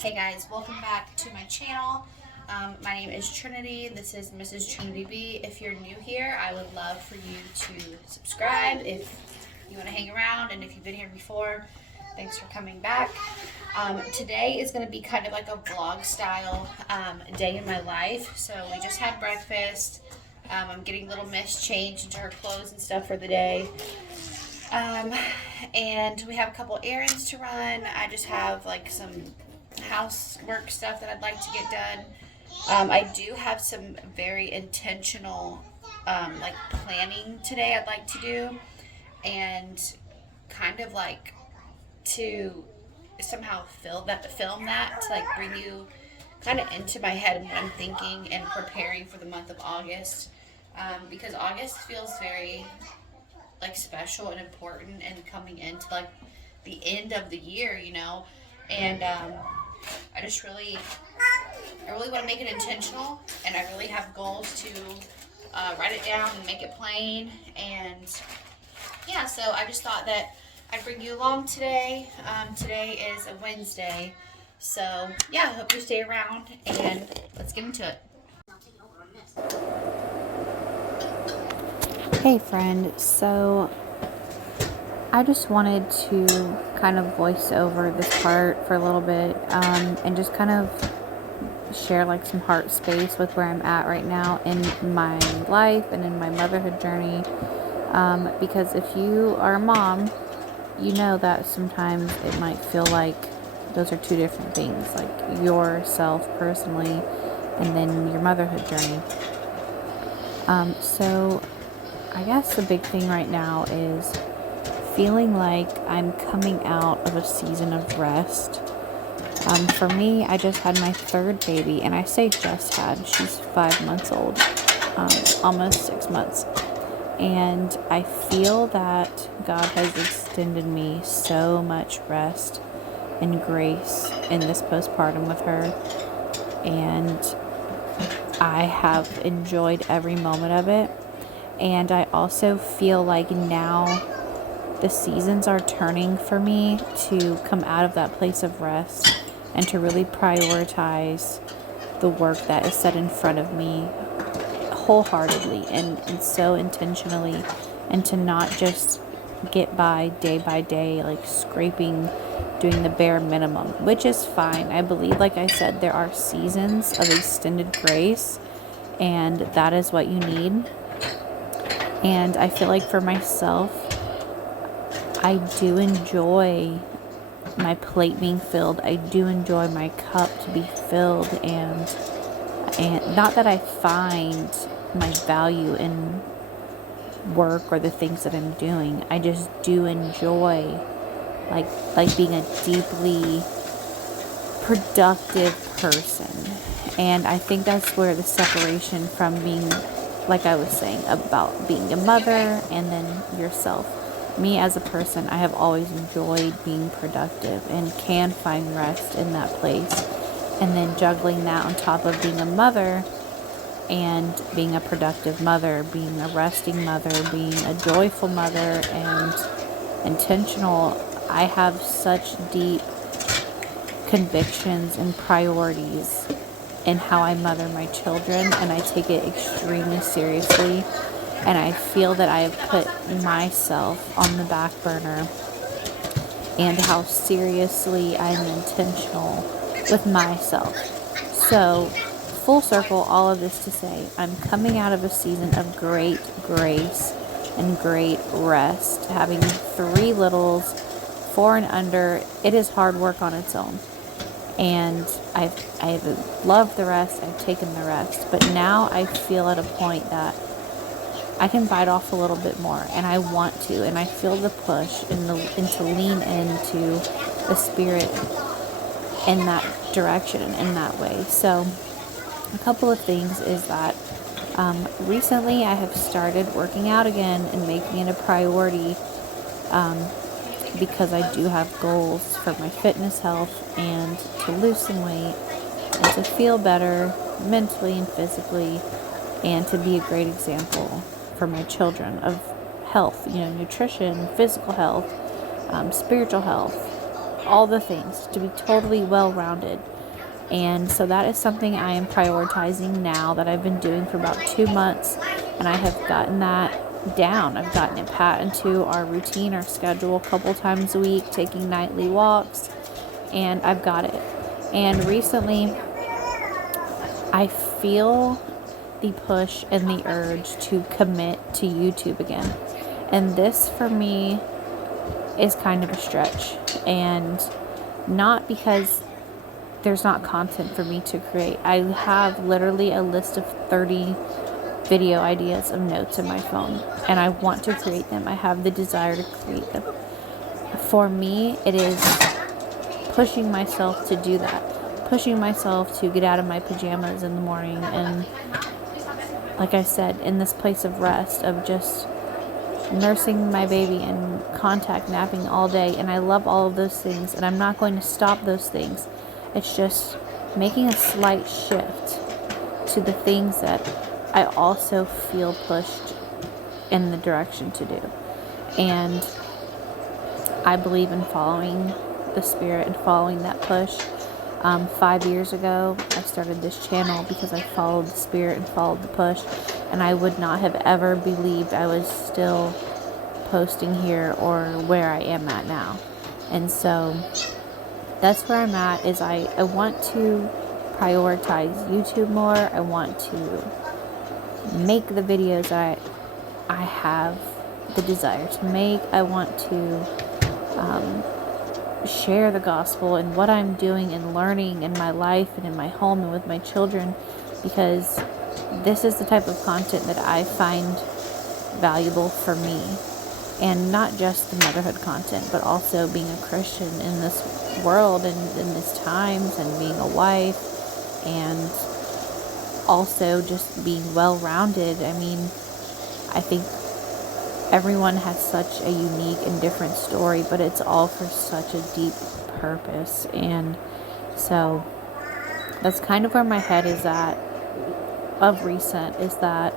Hey guys, welcome back to my channel. My name is Trinity. This is Mrs.Trinityb. If you're new here, I would love for you to subscribe if you want to hang around, and if you've been here before, thanks for coming back. Today is going to be kind of like a vlog style day in my life. So we just had breakfast. I'm getting little Miss changed into her clothes and stuff for the day. And we have a couple errands to run. I just have like some housework stuff that I'd like to get done. I do have some very intentional like planning today I'd like to do, and kind of like to somehow film that to like bring you kind of into my head and what I'm thinking and preparing for the month of August, because August feels very like special and important and coming into like the end of the year, and I really want to make it intentional, and I really have goals to write it down and make it plain. And yeah, so I just thought that I'd bring you along today. Today is a Wednesday, so yeah, I hope you stay around and let's get into it. Hey friend, so I just wanted to kind of voice over this part for a little bit, and just kind of share like some heart space with where I'm at right now in my life and in my motherhood journey, because if you are a mom, you know that sometimes it might feel like those are two different things, like yourself personally and then your motherhood journey. So I guess the big thing right now is feeling like I'm coming out of a season of rest. For me, I just had my third baby, and I say just had, she's 5 months old, almost 6 months. And I feel that God has extended me so much rest and grace in this postpartum with her. And I have enjoyed every moment of it. And I also feel like now the seasons are turning for me to come out of that place of rest and to really prioritize the work that is set in front of me wholeheartedly and so intentionally, and to not just get by day, like scraping, doing the bare minimum, which is fine. I believe, like I said, there are seasons of extended grace, and that is what you need. And I feel like for myself, I do enjoy my plate being filled. I do enjoy my cup to be filled, and not that I find my value in work or the things that I'm doing. I just do enjoy like being a deeply productive person. And I think that's where the separation from being, like I was saying, about being a mother and then yourself. Me as a person, I have always enjoyed being productive and can find rest in that place. And then juggling that on top of being a mother and being a productive mother, being a resting mother, being a joyful mother and intentional. I have such deep convictions and priorities in how I mother my children, and I take it extremely seriously. And I feel that I have put myself on the back burner, and how seriously I'm intentional with myself. So, full circle, all of this to say, I'm coming out of a season of great grace and great rest. Having 3 littles, 4 and under, it is hard work on its own. And I've loved the rest, I've taken the rest, but now I feel at a point that I can bite off a little bit more, and I want to, and I feel the push and to lean into the Spirit in that direction, in that way. So a couple of things is that recently I have started working out again and making it a priority, because I do have goals for my fitness health and to lose some weight and to feel better mentally and physically, and to be a great example for my children of health, nutrition, physical health, spiritual health, all the things, to be totally well-rounded. And so that is something I am prioritizing now, that I've been doing for about 2 months, and I have gotten that down. I've gotten it pat into our routine, our schedule, a couple times a week, taking nightly walks, and I've got it. And recently, I feel the push and the urge to commit to YouTube again. And this, for me, is kind of a stretch. And not because there's not content for me to create. I have literally a list of 30 video ideas of notes in my phone, and I want to create them. I have the desire to create them. For me, it is pushing myself to do that. Pushing myself to get out of my pajamas in the morning and, like I said, in this place of rest, of just nursing my baby and contact napping all day. And I love all of those things, and I'm not going to stop those things. It's just making a slight shift to the things that I also feel pushed in the direction to do. And I believe in following the spirit and following that push. 5 years ago, I started this channel because I followed the spirit and followed the push. And I would not have ever believed I was still posting here or where I am at now. And so that's where I'm at, is I want to prioritize YouTube more. I want to make the videos that I have the desire to make. I want to share the gospel and what I'm doing and learning in my life and in my home and with my children, because this is the type of content that I find valuable for me. And not just the motherhood content, but also being a Christian in this world and in these times, and being a wife, and also just being well-rounded. I mean, I think everyone has such a unique and different story, but it's all for such a deep purpose. And so that's kind of where my head is at of recent, is that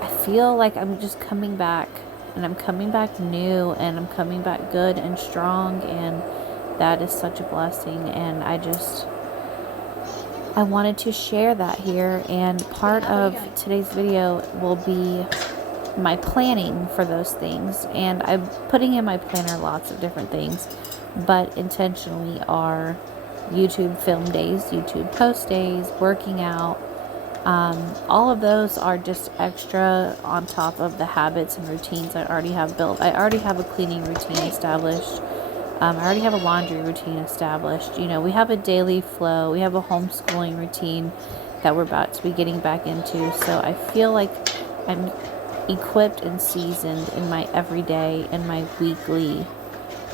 I feel like I'm just coming back. And I'm coming back new, and I'm coming back good and strong, and that is such a blessing. And I wanted to share that here, and part of today's video will be my planning for those things. And I'm putting in my planner lots of different things, but intentionally are YouTube film days, YouTube post days, working out. All of those are just extra on top of the habits and routines I already have built. I already have a cleaning routine established. I already have a laundry routine established. You know, we have a daily flow. We have a homeschooling routine that we're about to be getting back into. So I feel like I'm equipped and seasoned in my everyday and my weekly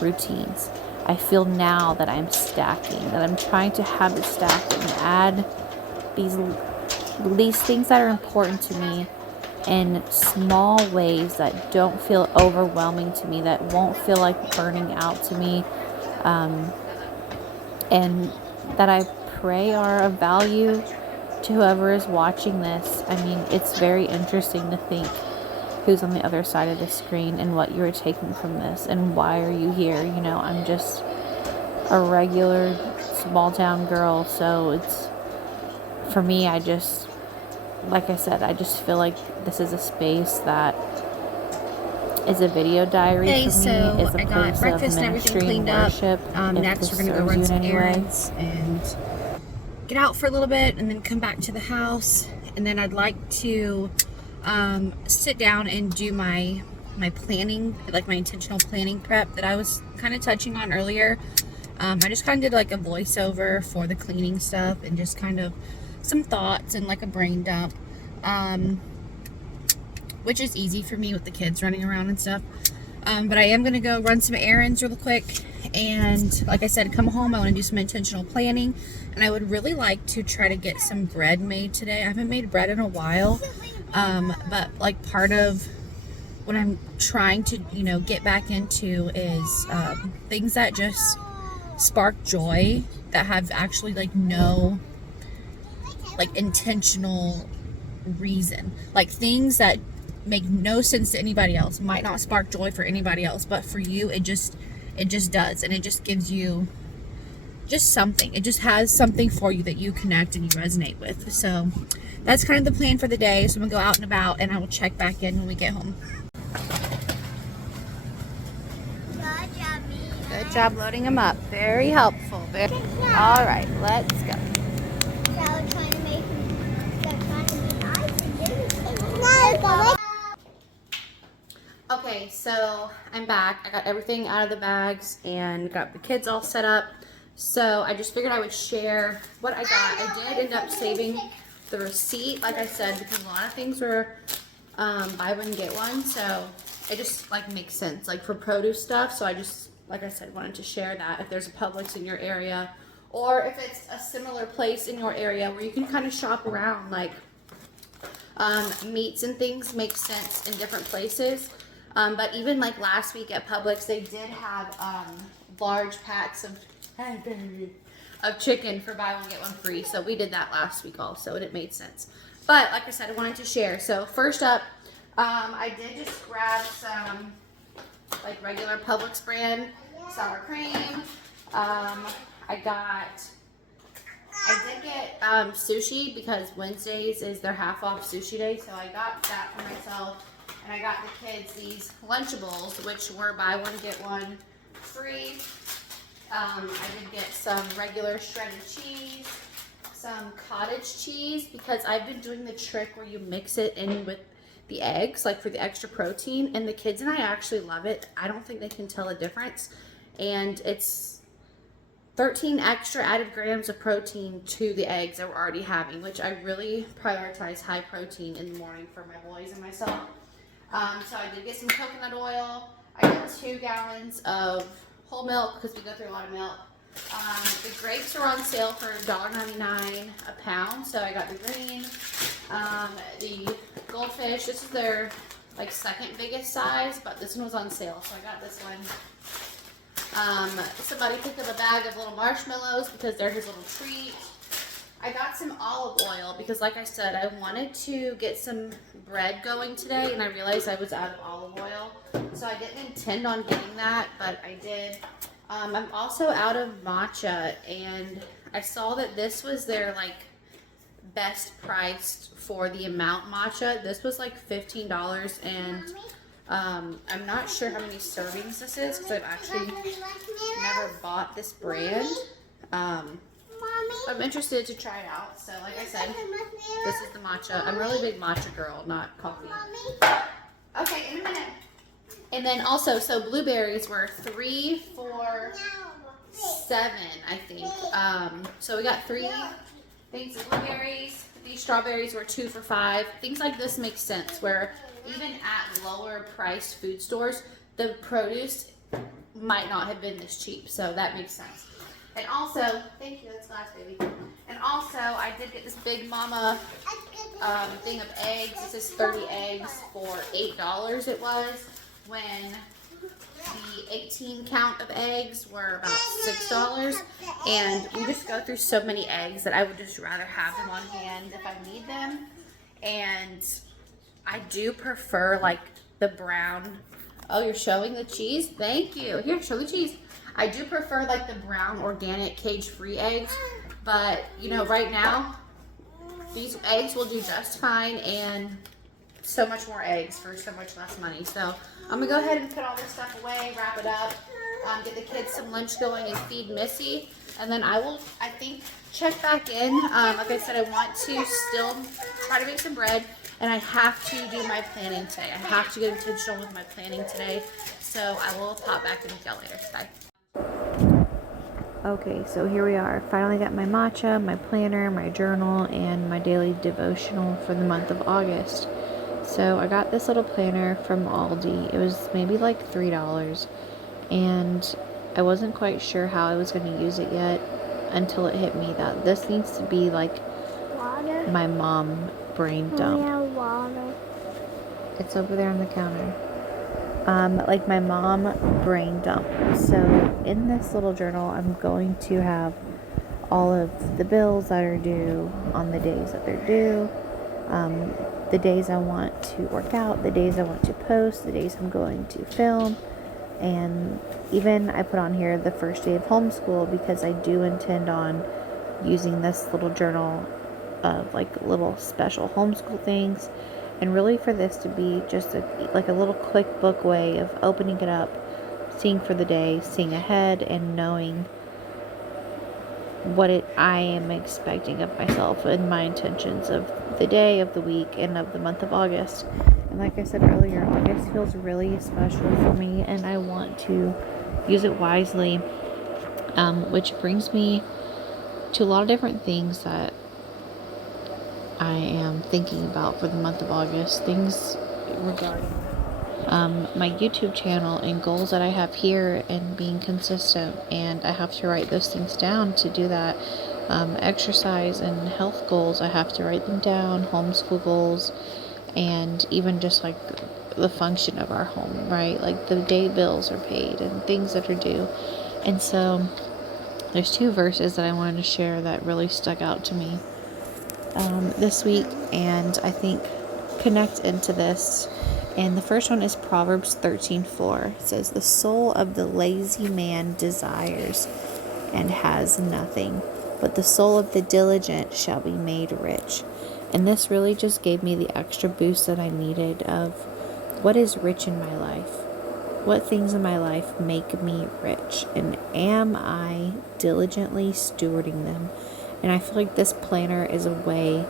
routines. I feel now that I'm stacking, that I'm trying to habit stack and add these things that are important to me in small ways that don't feel overwhelming to me, that won't feel like burning out to me, and that I pray are of value to whoever is watching this. I mean, it's very interesting to think who's on the other side of the screen and what you're taking from this and why are you here. You know, I'm just a regular small town girl, so it's, for me, like I said, I just feel like this is a space that is a video diary for me. So is a I got place breakfast of and everything ministry cleaned and up. worship. Next, we're going to go run some errands and get out for a little bit, and then come back to the house. And then I'd like to sit down and do my planning, like my intentional planning prep that I was kind of touching on earlier. I just kind of did like a voiceover for the cleaning stuff, and just kind of some thoughts and like a brain dump, which is easy for me with the kids running around and stuff. But I am going to go run some errands real quick, and like I said, come home. I want to do some intentional planning, and I would really like to try to get some bread made today. I haven't made bread in a while, but like part of what I'm trying to, get back into is things that just spark joy, that have actually like no intentional reason, like things that make no sense to anybody else, might not spark joy for anybody else, but for you it It just does, and it just gives you just something. It just has something for you that you connect and you resonate with. So that's kind of the plan for the day. So I'm gonna go out and about, and I will check back in when we get home. Good job loading them up. Very helpful. All right, let's go. Okay, so I'm back. I got everything out of the bags and got the kids all set up. So I just figured I would share what I got. I did end up saving the receipt, like I said, because a lot of things were buy one get one. So it just like makes sense, like for produce stuff. So I just, like I said, wanted to share that if there's a Publix in your area, or if it's a similar place in your area where you can kind of shop around, like meats and things make sense in different places. But even like last week at Publix, they did have large packs of chicken for buy one get one free. So we did that last week also, and it made sense. But like I said, I wanted to share. So first up, I did just grab some like regular Publix brand sour cream. I did get sushi because Wednesdays is their half off sushi day, so I got that for myself. And I got the kids these Lunchables, which were buy one get one free. I did get some regular shredded cheese, some cottage cheese, because I've been doing the trick where you mix it in with the eggs, like for the extra protein, and the kids and I actually love it. I don't think they can tell a difference, and it's 13 extra added grams of protein to the eggs that we're already having, which I really prioritize high protein in the morning for my boys and myself. So I did get some coconut oil. I got 2 gallons of whole milk because we go through a lot of milk. The grapes are on sale for $1.99 a pound, so I got the green. The goldfish, this is their like second biggest size, but this one was on sale, so I got this one. Somebody picked up a bag of little marshmallows because they're his little treat. I got some olive oil because, like I said, I wanted to get some bread going today, and I realized I was out of olive oil, so I didn't intend on getting that, but I did. I'm also out of matcha, and I saw that this was their like best priced for the amount matcha. This was like $15, and I'm not sure how many servings this is because I've actually never bought this brand. I'm interested to try it out. So like I said, this is the matcha. I'm a really big matcha girl, not coffee. Okay, in a minute. And then also, so blueberries were 3 for $7, I think. So we got 3 things of blueberries. These strawberries were 2 for $5. Things like this make sense, where even at lower priced food stores, the produce might not have been this cheap. So that makes sense. And also, thank you, that's glass, baby. And also, I did get this Big Mama thing of eggs. This is 30 eggs for $8 it was, when the 18 count of eggs were about $6. And we just go through so many eggs that I would just rather have them on hand if I need them. And I do prefer like the brown. Oh, you're showing the cheese? Thank you. Here, show the cheese. I do prefer like the brown organic cage-free eggs, but you know, right now these eggs will do just fine, and so much more eggs for so much less money. So I'm gonna go ahead and put all this stuff away, wrap it up, get the kids some lunch going, and feed Missy, and then I will, I think, check back in. Like I said, I want to still try to make some bread, and I have to do my planning today. I have to get intentional with my planning today. So I will pop back in with y'all later. Bye. Okay, so here we are. Finally got my matcha, my planner, my journal, and my daily devotional for the month of August. So I got this little planner from Aldi. It was maybe like $3, and I wasn't quite sure how I was going to use it yet until it hit me that this needs to be like my mom brain dump. It's over there on the counter. Like my mom brain dump. So in this little journal, I'm going to have all of the bills that are due on the days that they're due, the days I want to work out, the days I want to post, the days I'm going to film, And even I put on here the first day of homeschool, because I do intend on using this little journal of like little special homeschool things, and really for this to be just like a little quick book way of opening it up, seeing for the day, seeing ahead, and knowing what I am expecting of myself and my intentions of the day, of the week, and of the month of August. And like I said earlier, August feels really special for me, and I want to use it wisely, which brings me to a lot of different things that I am thinking about for the month of August. Things regarding my YouTube channel and goals that I have here, and being consistent, and I have to write those things down to do that. Exercise and health goals, I have to write them down. Homeschool goals, and even just like the function of our home, right? Like the day bills are paid and things that are due. And so there's 2 verses that I wanted to share that really stuck out to me this week, and I think connect into this. And the first one is Proverbs 13:4. It says, "The soul of the lazy man desires and has nothing, but the soul of the diligent shall be made rich." And this really just gave me the extra boost that I needed of what is rich in my life. What things in my life make me rich? And am I diligently stewarding them? And I feel like this planner is a way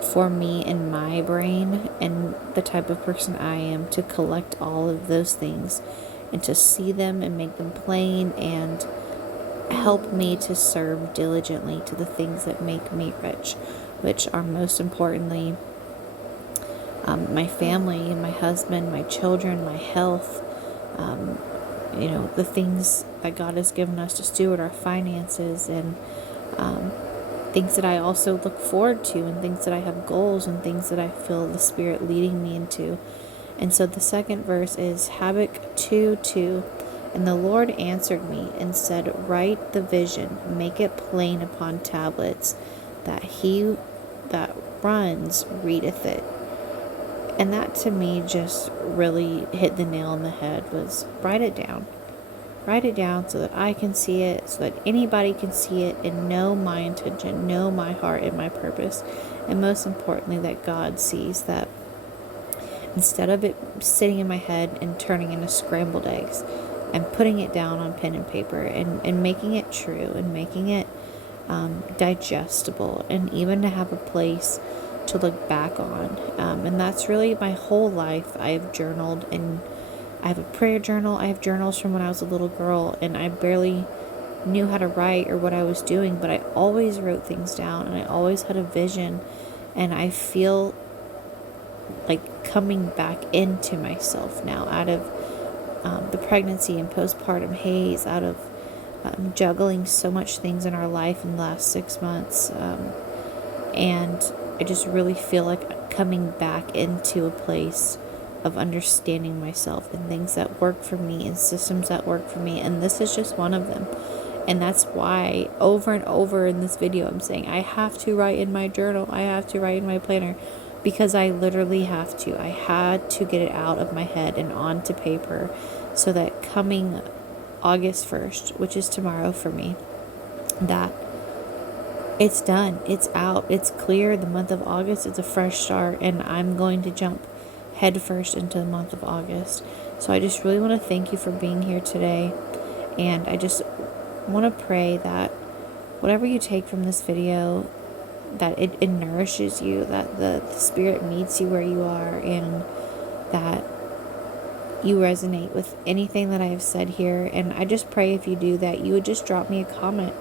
for me in my brain and the type of person I am to collect all of those things and to see them and make them plain and help me to serve diligently to the things that make me rich, which are most importantly my family, my husband, my children, my health, the things that God has given us to steward, our finances, and things that I also look forward to, and things that I have goals, and things that I feel the Spirit leading me into. And so the second verse is Habakkuk 2:2. "And the Lord answered me and said, Write the vision, make it plain upon tablets, that he that runs readeth it." And that to me just really hit the nail on the head, was write it down. Write it down so that I can see it, so that anybody can see it and know my intention, know my heart and my purpose. And most importantly, that God sees that instead of it sitting in my head and turning into scrambled eggs, and putting it down on pen and paper, and making it true, and making it digestible, and even to have a place to look back on. And that's really my whole life. I have journaled, and I have a prayer journal. I have journals from when I was a little girl, and I barely knew how to write or what I was doing, but I always wrote things down, and I always had a vision. And I feel like coming back into myself now, out of the pregnancy and postpartum haze, out of juggling so much things in our life in the last 6 months. And I just really feel like coming back into a place of understanding myself, and things that work for me, and systems that work for me. And this is just one of them. And that's why over and over in this video I'm saying I have to write in my journal, I have to write in my planner, because I literally have to. I had to get it out of my head and onto paper, so that coming August 1st, which is tomorrow for me, that it's done, it's out, it's clear. The month of August is a fresh start, and I'm going to jump head first into the month of August. So I just really want to thank you for being here today, and I just want to pray that whatever you take from this video, that it nourishes you, that the Spirit meets you where you are, and that you resonate with anything that I have said here. And I just pray if you do that, you would just drop me a comment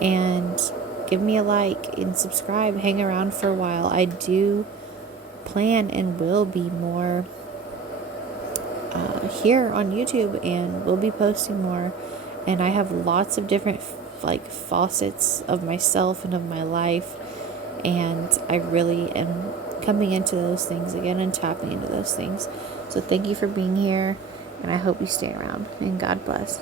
and give me a like and subscribe, hang around for a while. I do plan and will be more here on YouTube, and we'll be posting more. And I have lots of different faucets of myself and of my life, and I really am coming into those things again and tapping into those things. So thank you for being here, and I hope you stay around, and God bless.